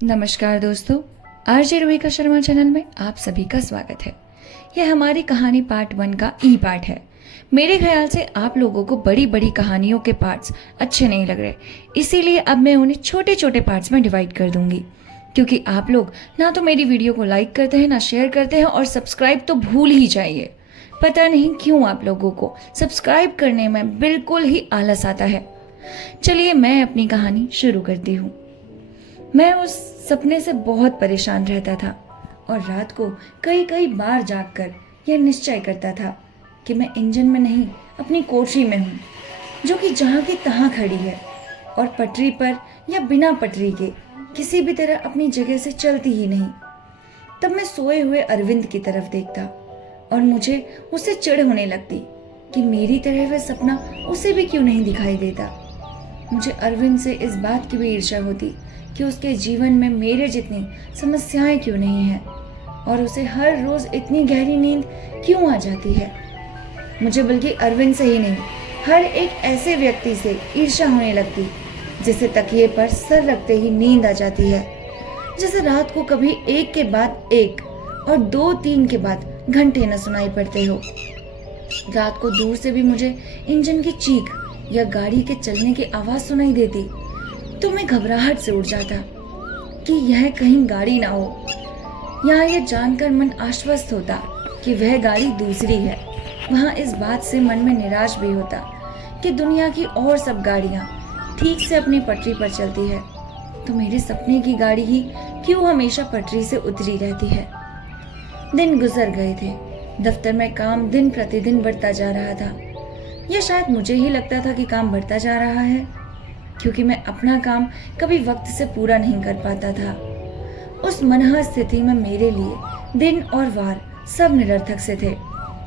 नमस्कार दोस्तों, RJ रोहिका Sharma channel में आप सभी का स्वागत है। यह हमारी कहानी पार्ट 1 का ई पार्ट है। मेरे ख्याल से आप लोगों को बड़ी बड़ी कहानियों के पार्ट्स अच्छे नहीं लग रहे, इसीलिए अब मैं उन्हें छोटे छोटे पार्ट्स में डिवाइड कर दूंगी। क्योंकि आप लोग ना तो मेरी वीडियो को लाइक करते हैं, ना शेयर करते हैं, और सब्सक्राइब तो भूल ही जाइए। पता नहीं क्यों आप लोगों को सब्सक्राइब करने में बिल्कुल ही आलस आता है। चलिए मैं अपनी कहानी शुरू करती हूँ। मैं उस सपने से बहुत परेशान रहता था और रात को कई कई बार जागकर यह निश्चय करता था कि मैं इंजन में नहीं, अपनी कोठरी में हूँ, जो कि जहाँ की तहाँ खड़ी है और पटरी पर या बिना पटरी के किसी भी तरह अपनी जगह से चलती ही नहीं। तब मैं सोए हुए अरविंद की तरफ देखता और मुझे उससे चिढ़ होने लगती कि मेरी तरह वह सपना उसे भी क्यों नहीं दिखाई देता। मुझे अरविंद से इस बात की भी ईर्ष्या होती कि उसके जीवन में मेरे जितनी समस्याएं क्यों नहीं हैं और उसे हर रोज इतनी गहरी नींद क्यों आ जाती है। मुझे बल्कि अरविंद से ही नहीं, हर एक ऐसे व्यक्ति से ईर्ष्या होने लगती जिसे तकिए पर सर रखते ही नींद आ जाती है, जैसे रात को कभी एक के बाद एक और 2-3 के बाद घंटे न सुनाई पड़ते हो। रात को दूर से भी मुझे इंजन की चीख या गाड़ी के चलने की आवाज सुनाई देती तो मैं घबराहट से उठ जाता कि यह कहीं गाड़ी ना हो। यहाँ यह जानकर मन आश्वस्त होता कि वह गाड़ी दूसरी है। वहाँ इस बात से मन में निराश भी होता कि दुनिया की और सब गाड़ियाँ ठीक से अपनी पटरी पर चलती है, तो मेरे सपने की गाड़ी ही क्यों हमेशा पटरी से उतरी रहती है। दिन गुजर गए थे। दफ्तर में काम दिन प्रतिदिन बढ़ता जा रहा था। यह शायद मुझे ही लगता था कि काम बढ़ता जा रहा है, क्योंकि मैं अपना काम कभी वक्त से पूरा नहीं कर पाता था। उस मनह स्थिति में मेरे लिए दिन और वार सब निरर्थक से थे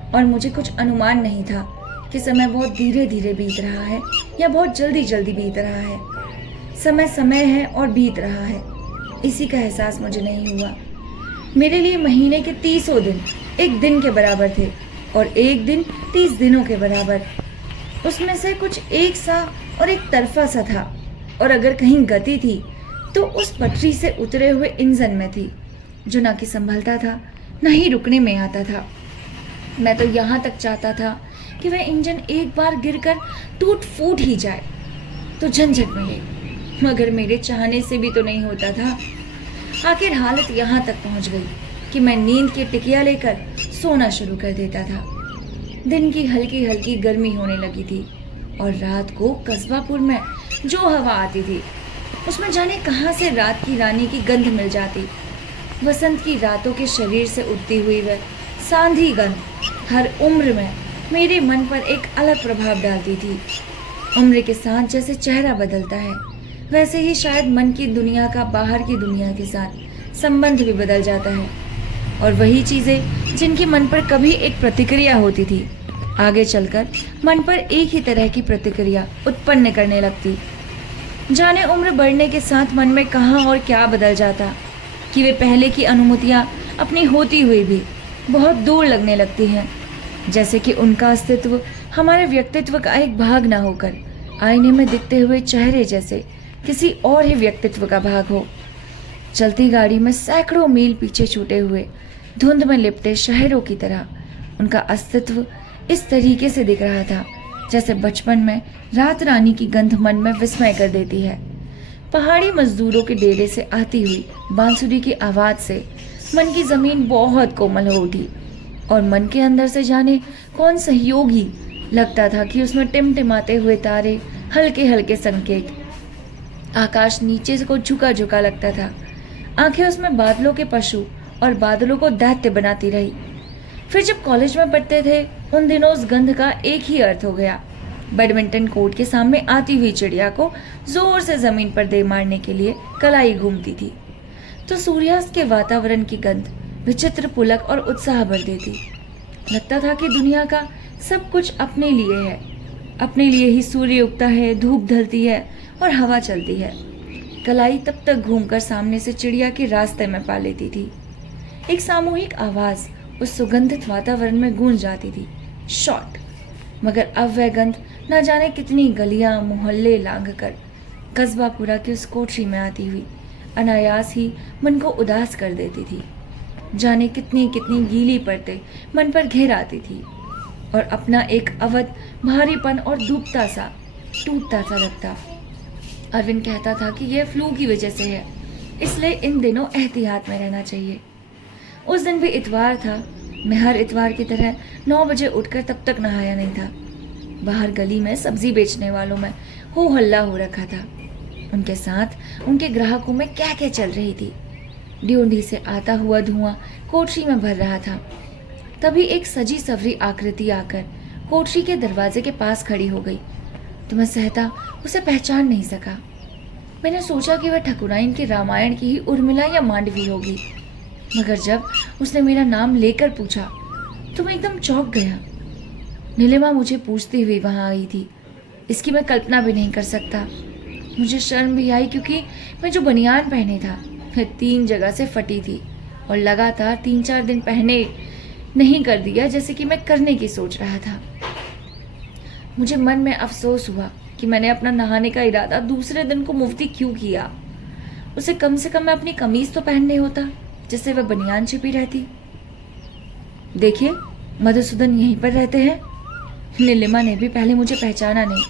और मुझे कुछ अनुमान नहीं था कि समय बहुत धीरे धीरे बीत रहा है या बहुत जल्दी जल्दी बीत रहा है। समय समय है और बीत रहा है, इसी का एहसास मुझे नहीं हुआ। मेरे लिए महीने के 30 दिन एक दिन के बराबर थे और एक दिन 30 दिनों के बराबर। उसमें से कुछ एक सा और एक तरफा सा था, और अगर कहीं गति थी तो उस पटरी से उतरे हुए इंजन में थी, जो ना कि संभलता था न ही रुकने में आता था। मैं तो यहाँ तक चाहता था कि वह इंजन एक बार गिरकर टूट फूट ही जाए तो झंझट मिले, मगर मेरे चाहने से भी तो नहीं होता था। आखिर हालत यहाँ तक पहुँच गई कि मैं नींद की टिकिया लेकर सोना शुरू कर देता था। दिन की हल्की हल्की गर्मी होने लगी थी और रात को कस्बापुर में जो हवा आती थी उसमें जाने कहाँ से रात की रानी की गंध मिल जाती। वसंत की रातों के शरीर से उठती हुई वह सांधी गंध हर उम्र में मेरे मन पर एक अलग प्रभाव डालती थी। उम्र के साथ जैसे चेहरा बदलता है, वैसे ही शायद मन की दुनिया का बाहर की दुनिया के साथ संबंध भी बदल जाता है, और वही चीज़ें जिनकी मन पर कभी एक प्रतिक्रिया होती थी, आगे चलकर मन पर एक ही तरह की प्रतिक्रिया उत्पन्न करने लगती। जाने उम्र बढ़ने के साथ मन में कहाँ और क्या बदल जाता कि वे पहले की अनुमतियाँ अपनी होती हुई भी बहुत दूर लगने लगती हैं, जैसे कि उनका अस्तित्व हमारे व्यक्तित्व का एक भाग ना होकर आईने में दिखते हुए चेहरे जैसे किसी और ही व्यक्तित्व का भाग हो। चलती गाड़ी में सैकड़ों मील पीछे छूटे हुए धुंध में लिपटे शहरों की तरह उनका अस्तित्व इस तरीके से दिख रहा था जैसे बचपन में रात रानी की गंध मन में विस्मय कर देती है। पहाड़ी मजदूरों के डेरे से आती हुई बांसुरी की आवाज से मन की जमीन बहुत कोमल हो उठी और मन के अंदर से जाने कौन सहयोगी लगता था कि उसमें टिमटिमाते हुए तारे, हल्के हल्के संकेत, आकाश नीचे को झुका झुका लगता था। आंखें उसमें बादलों के पशु और बादलों को दैत्य बनाती रही। फिर जब कॉलेज में पढ़ते थे उन दिनों उस गंध का एक ही अर्थ हो गया। बैडमिंटन कोर्ट के सामने आती हुई चिड़िया को जोर से जमीन पर दे मारने के लिए कलाई घूमती थी तो सूर्यास्त के वातावरण की गंध विचित्र पुलक और उत्साह भर देती। लगता था कि दुनिया का सब कुछ अपने लिए है, अपने लिए ही सूर्य उगता है, धूप ढलती है और हवा चलती है। कलाई तब तक घूमकर सामने से चिड़िया के रास्ते में पा लेती थी। एक सामूहिक आवाज उस सुगंधित वातावरण में गूंज जाती थी, शॉट। मगर अब वह गंध न जाने कितनी गलियां मोहल्ले लांघकर कस्बापुरा की उस कोठरी में आती हुई अनायास ही मन को उदास कर देती थी। जाने कितनी कितनी गीली परतें मन पर घेर आती थी और अपना एक अवध भारीपन और डूबता सा टूटता सा लगता। अरविंद कहता था कि यह फ्लू की वजह से है, इसलिए इन दिनों एहतियात में रहना चाहिए। उस दिन भी इतवार था। मैं हर इतवार की तरह 9 बजे उठकर तब तक नहाया नहीं था। बाहर गली में सब्जी बेचने वालों में हो हल्ला हो रखा था। उनके साथ उनके ग्राहकों में क्या क्या चल रही थी। ड्योंढी से आता हुआ धुआं कोठरी में भर रहा था। तभी एक सजी सवरी आकृति आकर कोठरी के दरवाजे के पास खड़ी हो गई, तो मैं सहता उसे पहचान नहीं सका। मैंने सोचा कि वह ठकुराइन के रामायण की ही उर्मिला या मांडवी होगी, मगर जब उसने मेरा नाम लेकर पूछा तो मैं एकदम चौंक गया। नीलिमा मुझे पूछती हुई वहां आई थी। इसकी मैं कल्पना भी नहीं कर सकता। मुझे शर्म भी आई, क्योंकि मैं जो बनियान पहने था वह 3 जगह से फटी थी और लगातार 3-4 दिन पहने नहीं कर दिया, जैसे कि मैं करने की सोच रहा था। मुझे मन में अफसोस हुआ कि मैंने अपना नहाने का इरादा दूसरे दिन को मुफ्ती क्यों किया। उसे कम से कम मैं अपनी कमीज तो पहनने होता, जिससे वह बनियान छिपी रहती। देखिए, मधुसूदन यहीं पर रहते हैं। नीलिमा ने भी पहले मुझे पहचाना नहीं,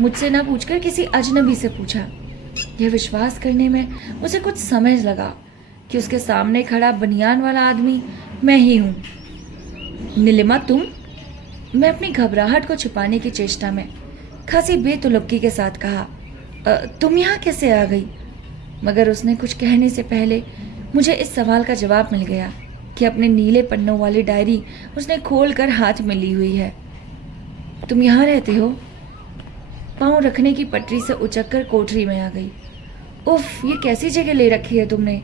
मुझसे ना पूछकर किसी अजनबी से पूछा। यह विश्वास करने में उसे कुछ समय लगा कि उसके सामने खड़ा बनियान वाला आदमी मैं ही हूं। नीलिमा, तुम? मैं अपनी घबराहट को छिपाने की चेष्टा में खासी बेतुलक्की के साथ कहा, तुम यहाँ कैसे आ गई? मगर उसने कुछ कहने से पहले मुझे इस सवाल का जवाब मिल गया कि अपने नीले पन्नों वाली डायरी उसने खोल कर हाथ में ली हुई है। तुम यहाँ रहते हो? पाँव रखने की पटरी से उचक कर कोठरी में आ गई। उफ, ये कैसी जगह ले रखी है तुमने?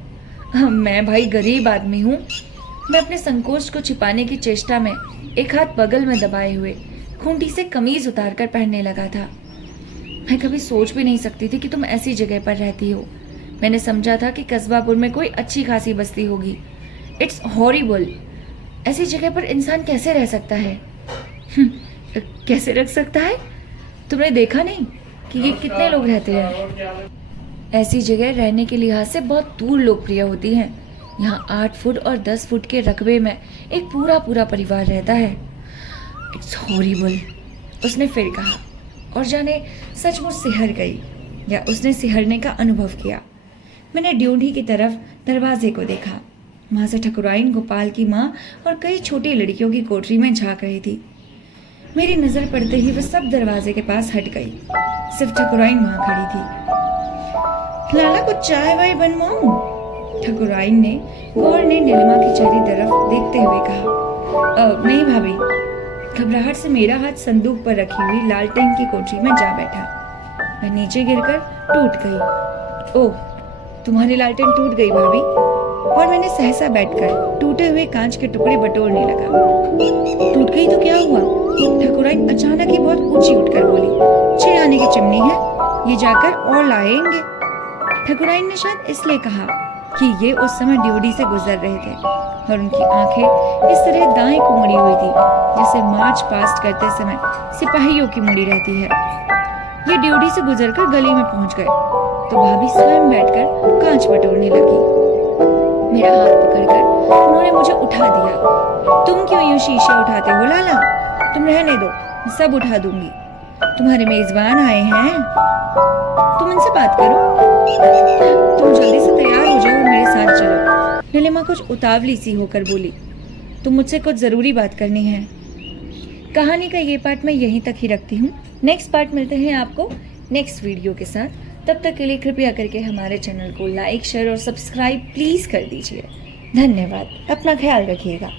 मैं भाई गरीब आदमी हूँ। मैं अपने संकोच को छिपाने की चेष्टा में एक हाथ बगल में दबाए हुए खूंटी से कमीज उतारकर पहनने लगा था। मैं कभी सोच भी नहीं सकती थी कि तुम ऐसी जगह पर रहती हो। मैंने समझा था कि कस्बापुर में कोई अच्छी खासी बस्ती होगी। It's horrible. ऐसी जगह पर इंसान कैसे रह सकता है? कैसे रख सकता है? तुमने देखा नहीं कि ये कितने लोग रहते हैं? ऐसी जगह रहने के लिहाज से बहुत दूर लोकप्रिय होती हैं। यहाँ 8 फुट और 10 फुट के रकबे में एक पूरा पूरा परिवार रहता है। इट्स हॉरिबल, उसने फिर कहा, और जाने सचमुच सिहर गई, या उसने सिहरने का अनुभव किया। मैंने ड्योंढी की तरफ दरवाजे को देखा। वहाँ से ठकुराइन, गोपाल की माँ और कई छोटी लड़कियों की कोठरी में झांक रही थी। मेरी नज़र पड़ते ही वह सब दरवाजे के पास हट गई। सिर्फ ठकुराइन वहाँ खड़ी थी। लाला, कुछ चाय वाय बनवाऊं? ठकुराइन ने गौर ने नीलिमा की चेहरे तरफ देखते हुए कहा। नहीं भाभी। घबराहट से मेरा हाथ संदूक पर रखी हुई लालटेन की कोठरी में जा बैठा। मैं नीचे गिरकर टूट गई। ओह, तुम्हारी लालटेन टूट गई भाभी? और मैंने सहसा बैठकर टूटे हुए कांच के टुकड़े बटोरने लगा। टूट गई तो क्या हुआ? ठकुराइन अचानक ही बहुत ऊंची उठकर बोली, 6 आने की चिमनी है, ये जाकर और लाएंगे। ठकुराइन ने शायद इसलिए कहा कि ये उस समय ड्योढ़ी से गुजर रहे थे और उनकी आंखें इस तरह दाएं को मुड़ी हुई थी, जैसे मार्च पास्ट करते समय सिपाहियों की मुड़ी रहती है। ये ड्योढ़ी से गुजरकर गली में पहुंच गए तो भाभी स्वयं बैठकर कांच बटोरने लगी। मेरा हाथ पकड़कर उन्होंने मुझे उठा दिया। तुम क्यों यूं शीशे उठाते हो लाला? तुम रहने दो, मैं सब उठा दूंगी। तुम्हारे मेजबान आए हैं, तुम इनसे बात करो। तुम जल्दी से तैयार हो जाओ और मेरे साथ चलो। नीलिमा कुछ उतावली सी होकर बोली, तुम मुझसे कुछ जरूरी बात करनी है। कहानी का ये पार्ट मैं यहीं तक ही रखती हूँ। नेक्स्ट पार्ट मिलते हैं आपको नेक्स्ट वीडियो के साथ। तब तक के लिए कृपया करके हमारे चैनल को लाइक, शेयर और सब्सक्राइब प्लीज कर दीजिए। धन्यवाद। अपना ख्याल रखिएगा।